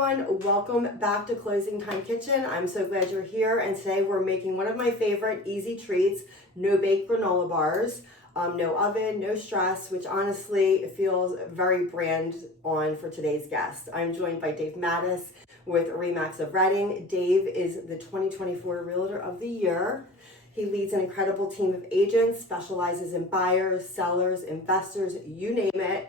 everyone, welcome back to Closing Time Kitchen. I'm so glad you're here, and today we're making one of my favorite easy treats, no-bake granola bars. No oven, no stress, which honestly feels very brand on for today's guest. I'm joined by Dave Maddie with Remax of Reading. Dave is the 2024 Realtor of the Year. He leads an incredible team of agents, specializes in buyers, sellers, investors, you name it.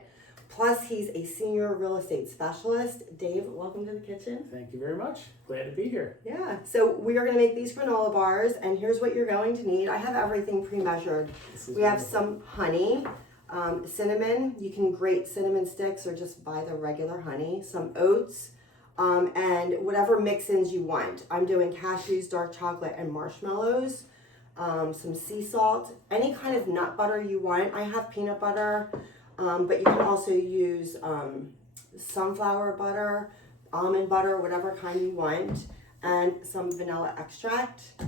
Plus, he's a senior real estate specialist. Dave, welcome to the kitchen. Thank you very much. Glad to be here. Yeah, so we are going to make these granola bars, and here's what you're going to need. I have everything pre-measured. We have some honey, cinnamon. You can grate cinnamon sticks or just buy the regular honey. Some oats, and whatever mix-ins you want. I'm doing cashews, dark chocolate, and marshmallows. Some sea salt, any kind of nut butter you want. I have peanut butter. But you can also use sunflower butter, almond butter, whatever kind you want, and some vanilla extract.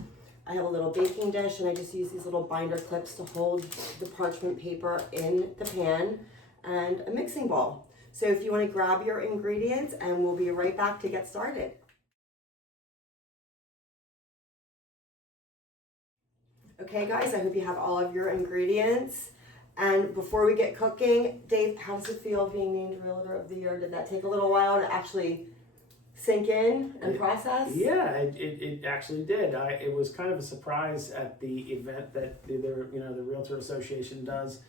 I have a little baking dish, and I just use these little binder clips to hold the parchment paper in the pan, and a mixing bowl. So if you want to grab your ingredients, and we'll be right back to get started. Okay guys, I hope you have all of your ingredients. And before we get cooking, Dave, how does it feel being named Realtor of the Year? Did that take a little while to actually sink in and process? Yeah, it actually did. It was kind of a surprise at the event that the Realtor Association does.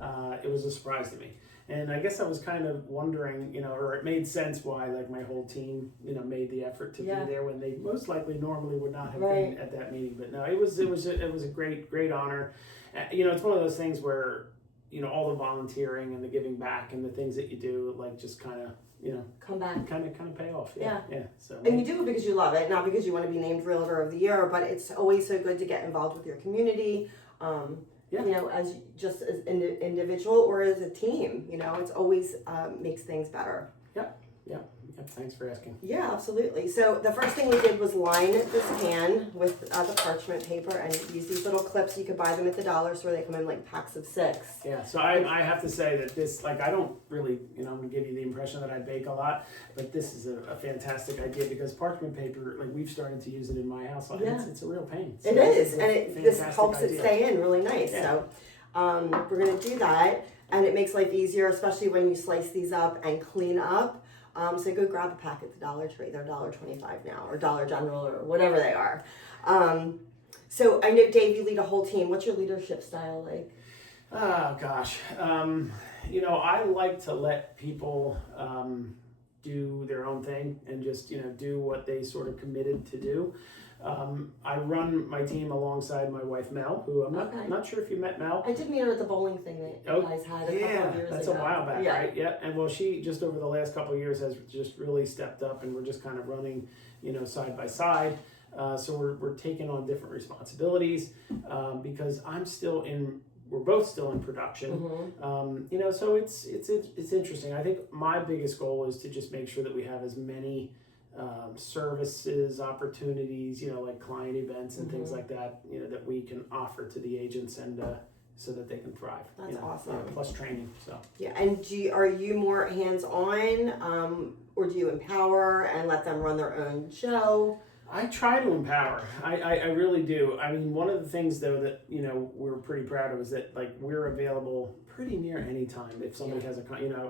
It was a surprise to me. And I guess I was kind of wondering, or it made sense why like my whole team, made the effort to be there when they most likely normally would not have been at that meeting. But no, it was a great honor. It's one of those things where, all the volunteering and the giving back and the things that you do, like just kind of, come back, kind of pay off. Yeah. So, and you do it because you love it, not because you want to be named Realtor of the Year, but it's always so good to get involved with your community. As just as an individual or as a team, it's always makes things better. Yep. Thanks for asking. Yeah, absolutely. So the first thing we did was line this pan with the parchment paper and use these little clips. You could buy them at the dollar store. They come in like packs of 6. Yeah, so I have to say that this, I don't really, I'm going to give you the impression that I bake a lot, but this is a fantastic idea because parchment paper, we've started to use it in my house. It's a real pain. So it is, and this helps idea. It stay in really nice. Yeah. So we're going to do that, and it makes life easier, especially when you slice these up and clean up. So go grab a pack at the Dollar Tree. They're $1.25 now, or Dollar General, or whatever they are. So I know, Dave, you lead a whole team. What's your leadership style like? Oh, gosh. I like to let people do their own thing and just, do what they sort of committed to do. I run my team alongside my wife, Mel, who I'm not sure if you met Mel. I did meet her at the bowling thing that you guys had a couple of years ago. That's a while back, right? Yeah, and well, she just over the last couple of years has just really stepped up, and we're just kind of running, side by side. So we're taking on different responsibilities because we're both still in production. Mm-hmm. So it's interesting. I think my biggest goal is to just make sure that we have as many services, opportunities, like client events and things like that, that we can offer to the agents and so that they can thrive. That's awesome. Plus training. So and are you more hands-on, or do you empower and let them run their own show? I try to empower. I really do. I mean, one of the things though that we're pretty proud of is that we're available pretty near any time. If somebody has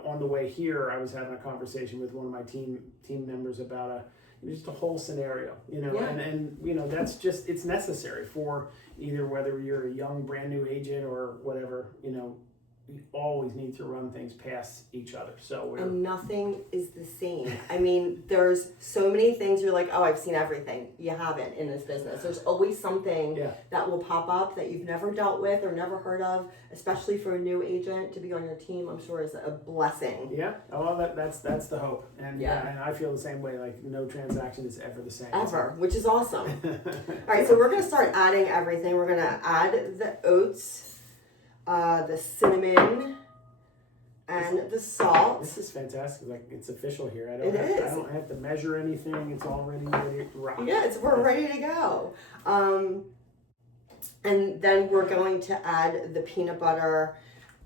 on the way here, I was having a conversation with one of my team members about just a whole scenario, and that's just, it's necessary for either whether you're a young brand new agent or whatever, we always need to run things past each other. And nothing is the same. I mean, there's so many things you're like, oh, I've seen everything. You haven't in this business. There's always something that will pop up that you've never dealt with or never heard of, especially for a new agent to be on your team, I'm sure is a blessing. Yeah. Oh, that's the hope. And and I feel the same way. No transaction is ever the same. Ever, which is awesome. All right, so we're going to start adding everything. We're going to add the oats, the cinnamon, and the salt. This is fantastic. It's official here. I don't have to measure anything. It's already ready to rock. Yeah, we're ready to go. And then we're going to add the peanut butter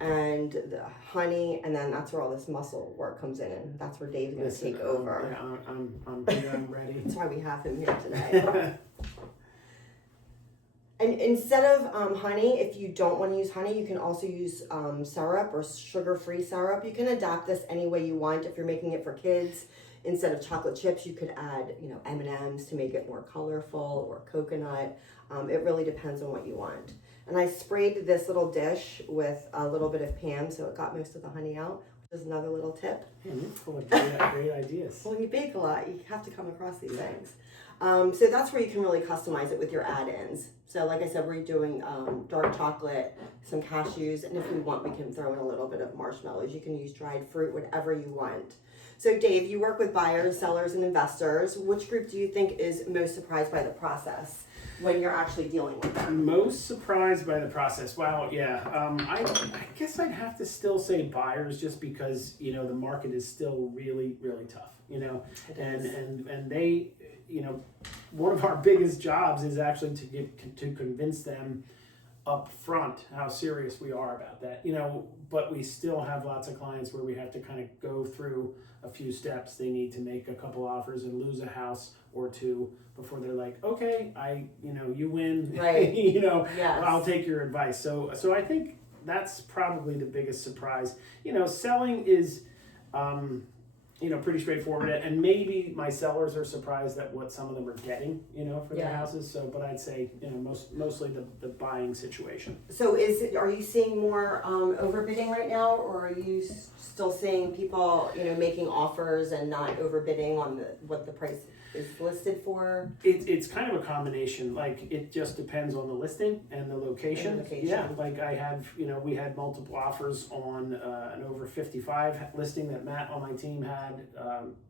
and the honey, and then that's where all this muscle work comes in, and that's where Dave's going to take over. Yeah, I'm here, I'm ready. That's why we have him here today. And instead of honey, if you don't want to use honey, you can also use syrup or sugar-free syrup. You can adapt this any way you want. If you're making it for kids, instead of chocolate chips, you could add, M&Ms to make it more colorful, or coconut. It really depends on what you want. And I sprayed this little dish with a little bit of Pam, so it got most of the honey out, which is another little tip. You're full of great ideas. Well, when you bake a lot, you have to come across these things. So that's where you can really customize it with your add-ins. So like I said, we're doing dark chocolate, some cashews, and if we want, we can throw in a little bit of marshmallows. You can use dried fruit, whatever you want. So Dave, you work with buyers, sellers, and investors. Which group do you think is most surprised by the process when you're actually dealing with them? Most surprised by the process. Wow, yeah. I guess I'd have to still say buyers, just because the market is still really, really tough. And they, one of our biggest jobs is actually to convince them up front how serious we are about that. But we still have lots of clients where we have to kind of go through a few steps. They need to make a couple offers and lose a house or two before they're like, okay, you win. Right. Yes. I'll take your advice. So I think that's probably the biggest surprise. Selling is pretty straightforward, and maybe my sellers are surprised at what some of them are getting, for their houses. So, but I'd say, mostly the buying situation. So are you seeing more overbidding right now, or are you still seeing people, making offers and not overbidding on what the price is listed for? It's kind of a combination. Like, it just depends on the listing and the location. Yeah, like I have, we had multiple offers on an over 55 listing that Matt on my team had.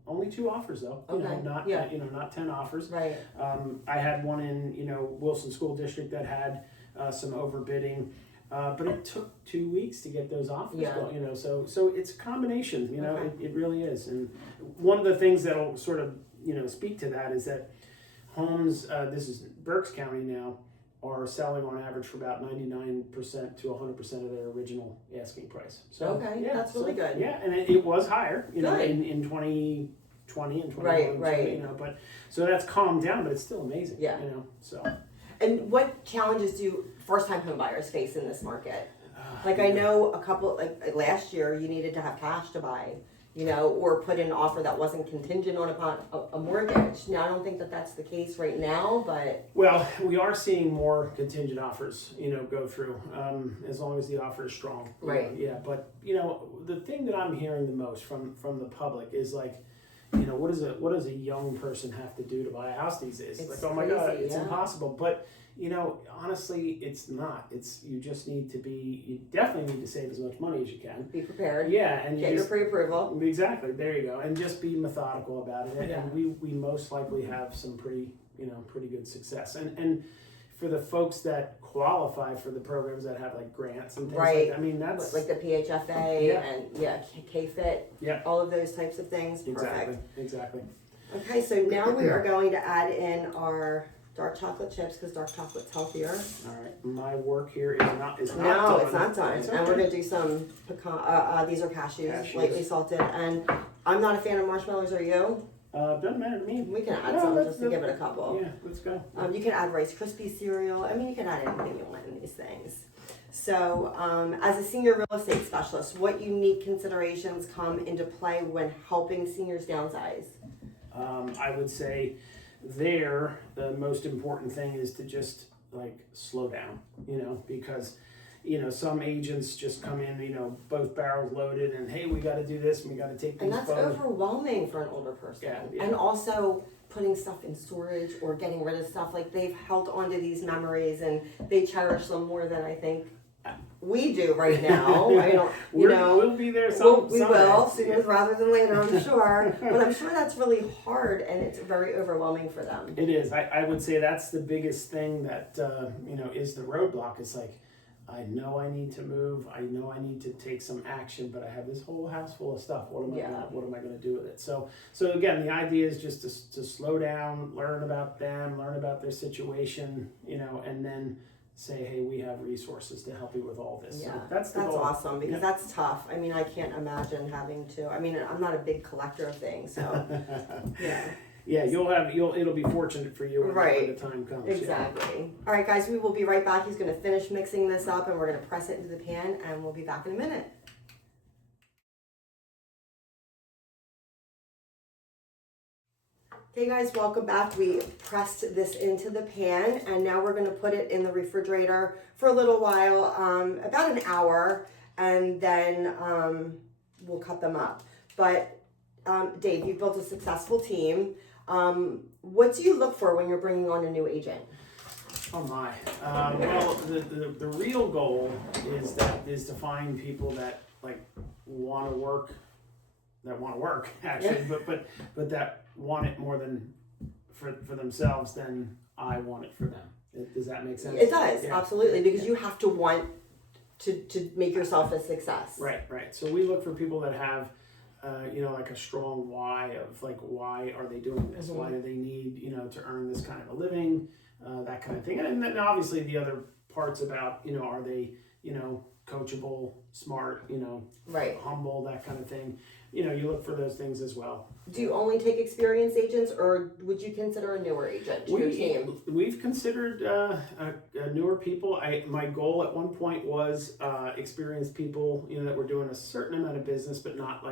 Only 2 offers though. Not 10 offers. Right. I had one in Wilson School District that had some overbidding. But it took 2 weeks to get those offers going, so it's a combination, it really is. And one of the things that'll sort of, speak to that is that homes, this is Berks County now, are selling on average for about 99% to 100% of their original asking price. So that's really good. Yeah, and it was higher, in 2020 and 21. Right. So, but so that's calmed down, but it's still amazing. Yeah. So. And what challenges do first-time home buyers face in this market? Like, I know a couple, like last year, you needed to have cash to buy, or put in an offer that wasn't contingent upon a mortgage. Now, I don't think that that's the case right now, but... Well, we are seeing more contingent offers, go through, as long as the offer is strong. Right. Yeah, but, the thing that I'm hearing the most from the public is like, what does a young person have to do to buy a house these days? It's like, oh my crazy, God, it's impossible. But, honestly, it's not. You definitely need to save as much money as you can. Be prepared. Yeah, and get your pre-approval. Exactly. There you go. And just be methodical about it. Yeah. And we most likely have some pretty good success. And for the folks that qualify for the programs that have like grants and things like that, I mean, that's like the PHFA and K-Fit. Yeah. All of those types of things. Exactly. Okay, so now we are going to add in our dark chocolate chips, because dark chocolate's healthier. All right, my work here is not done. It's not done. Okay. And we're gonna do some pecan. These are cashews, lightly salted. And I'm not a fan of marshmallows. Are you? Doesn't matter to me. We can add some just to give it a couple. Yeah, let's go. You can add Rice Krispie cereal. I mean, you can add anything you want in these things. So, as a senior real estate specialist, what unique considerations come into play when helping seniors downsize? I would say the most important thing is to just like slow down, because some agents just come in, both barrels loaded, and hey, we got to do this and we got to take these. And that's overwhelming for an older person. Yeah. And also putting stuff in storage or getting rid of stuff, like they've held onto these memories and they cherish them more than I think we do right now. I don't, we'll be there we will sooner rather than later, I'm sure. But I'm sure that's really hard and it's very overwhelming for them. It is. I would say that's the biggest thing that is the roadblock. It's like, I know I need to move. I know I need to take some action, but I have this whole house full of stuff. What am I going to do with it? So again, the idea is just to slow down, learn about them, learn about their situation, and then say, hey, we have resources to help you with all this. Yeah, So that's the that's goal. awesome because that's tough. I mean, I can't imagine having to. I mean, I'm not a big collector of things, so yeah. Yeah, it'll be fortunate for you when the time comes. Exactly. Yeah. All right, guys, we will be right back. He's going to finish mixing this up, and we're going to press it into the pan, and we'll be back in a minute. Hey guys, welcome back. We pressed this into the pan, and now we're going to put it in the refrigerator for a little while, about an hour, and then we'll cut them up. But Dave, you've built a successful team. What do you look for when you're bringing on a new agent? Oh my. Well, the real goal is to find people that want to work actually, but that want it more than for themselves than I want it for them. Does that make sense? It does, absolutely, because you have to want to make yourself a success. Right. So we look for people that have like a strong why of why are they doing this? Why do they need, to earn this kind of a living, that kind of thing. And then obviously the other parts about, are they, coachable, smart, humble, that kind of thing. You look for those things as well. Do you only take experienced agents, or would you consider a newer agent to your team? We've considered newer people. My goal at one point was experienced people, that were doing a certain amount of business, but not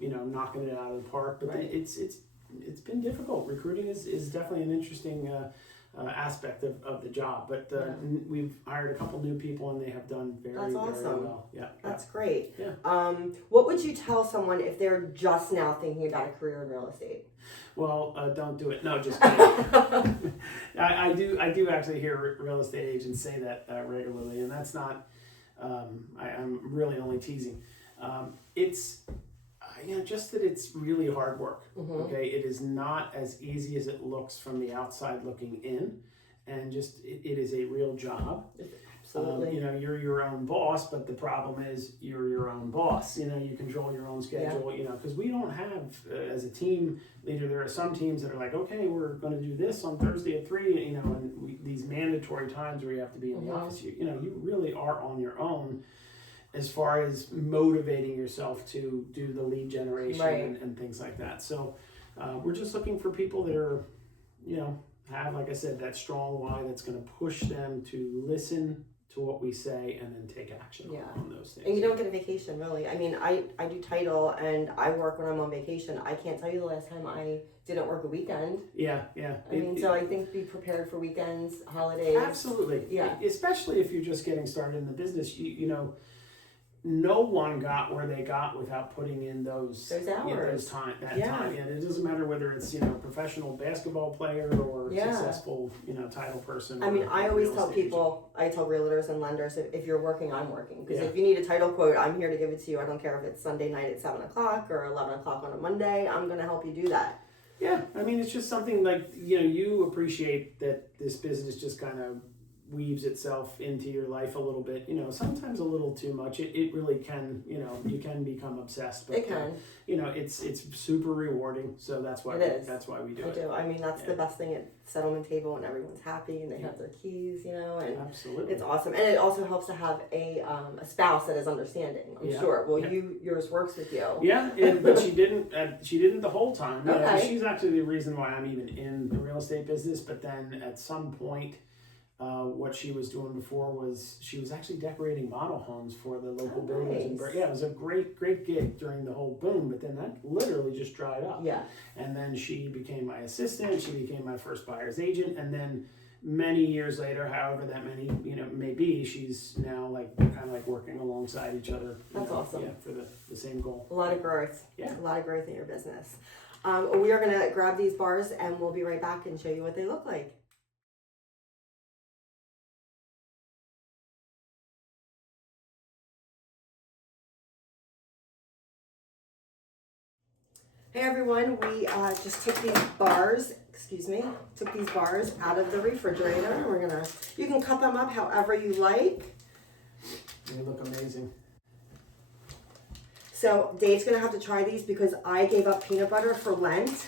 knocking it out of the park. But it's been difficult. Recruiting is definitely an interesting aspect of the job. But we've hired a couple new people, and they have done very well. Yeah, that's great. Yeah. What would you tell someone if they're just now thinking about a career in real estate? Well, don't do it. No, just kidding. I do actually hear real estate agents say that regularly, and that's not. I'm really only teasing. It's just that it's really hard work. Okay, it is not as easy as it looks from the outside looking in, and just it is a real job. Absolutely. You're your own boss, but the problem is you're your own boss. You control your own schedule. Because we don't have as a team leader. There are some teams that are like, okay, we're going to do this on Thursday at 3. And these mandatory times where you have to be in the office. You really are on your own as far as motivating yourself to do the lead generation and things like that. So we're just looking for people that are, have, like I said, that strong why that's going to push them to listen to what we say and then take action on those things. And you don't get a vacation, really. I mean, I do title and I work when I'm on vacation. I can't tell you the last time I didn't work a weekend. Yeah. So I think be prepared for weekends, holidays. Absolutely. Yeah. Especially if you're just getting started in the business, no one got where they got without putting in those hours, time. And it doesn't matter whether it's professional basketball player or successful title person. I mean, I always tell people, I tell realtors and lenders, if you're working, I'm working. Because if you need a title quote, I'm here to give it to you. I don't care if it's Sunday night at 7:00 or 11:00 on a Monday. I'm going to help you do that. Yeah, I mean, it's just something you appreciate that this business just kind of weaves itself into your life a little bit, sometimes a little too much. It really can, you can become obsessed, but it can. It's super rewarding. So that's why that's why we do it. I mean, that's the best thing at settlement table when everyone's happy and they have their keys, and absolutely, it's awesome. And it also helps to have a spouse that is understanding. I'm sure. Well, yours works with you. Yeah, but she didn't. She didn't the whole time. Okay. She's actually the reason why I'm even in the real estate business. But then at some point, what she was doing before was she was actually decorating model homes for the local builders. Nice. It was a great gig during the whole boom, but then that literally just dried up. Yeah. And then she became my assistant. She became my first buyer's agent. And then many years later, however that many, may be, she's now kind of working alongside each other. That's awesome. Yeah, for the same goal. A lot of growth. Yeah. A lot of growth in your business. We are going to grab these bars and we'll be right back and show you what they look like. Hey everyone, we just took these bars, out of the refrigerator. You can cut them up however you like. They look amazing. So Dave's gonna have to try these because I gave up peanut butter for Lent,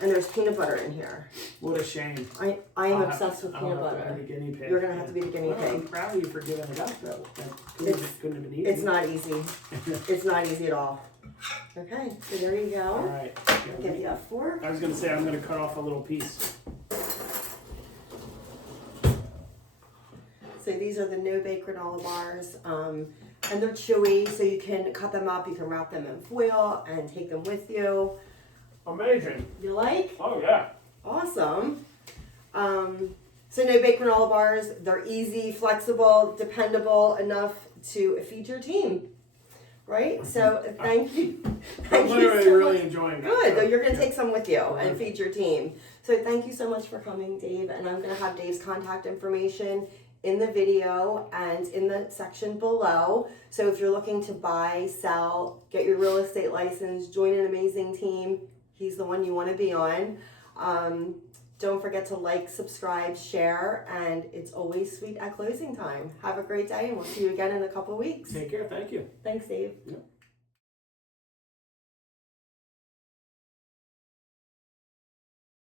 and there's peanut butter in here. What a shame. I am I'll obsessed with I'll peanut have to butter. be the guinea pig. You're gonna have to be the guinea Well, I'm pig. proud of you for giving it up, though. That couldn't have been easy. It's not easy. It's not easy at all. Okay, so there you All go. right. Get the F4. I was going to say I'm going to cut off a little piece. So these are the no-bake granola bars, and they're chewy, so you can cut them up, you can wrap them in foil and take them with you. Amazing. You like? Oh, yeah. Awesome. So no-bake granola bars, they're easy, flexible, dependable enough to feed your team, right? So thank you. I'm Thank you literally so really much. enjoying that. Good, So, though you're going to yeah. take some with you and feed your team. So thank you so much for coming, Dave, and I'm going to have Dave's contact information in the video and in the section below. So if you're looking to buy, sell, get your real estate license, join an amazing team, he's the one you want to be on. Don't forget to like, subscribe, share, and it's always sweet at closing time. Have a great day, and we'll see you again in a couple weeks. Take care. Thank you. Thanks, Dave. Yep.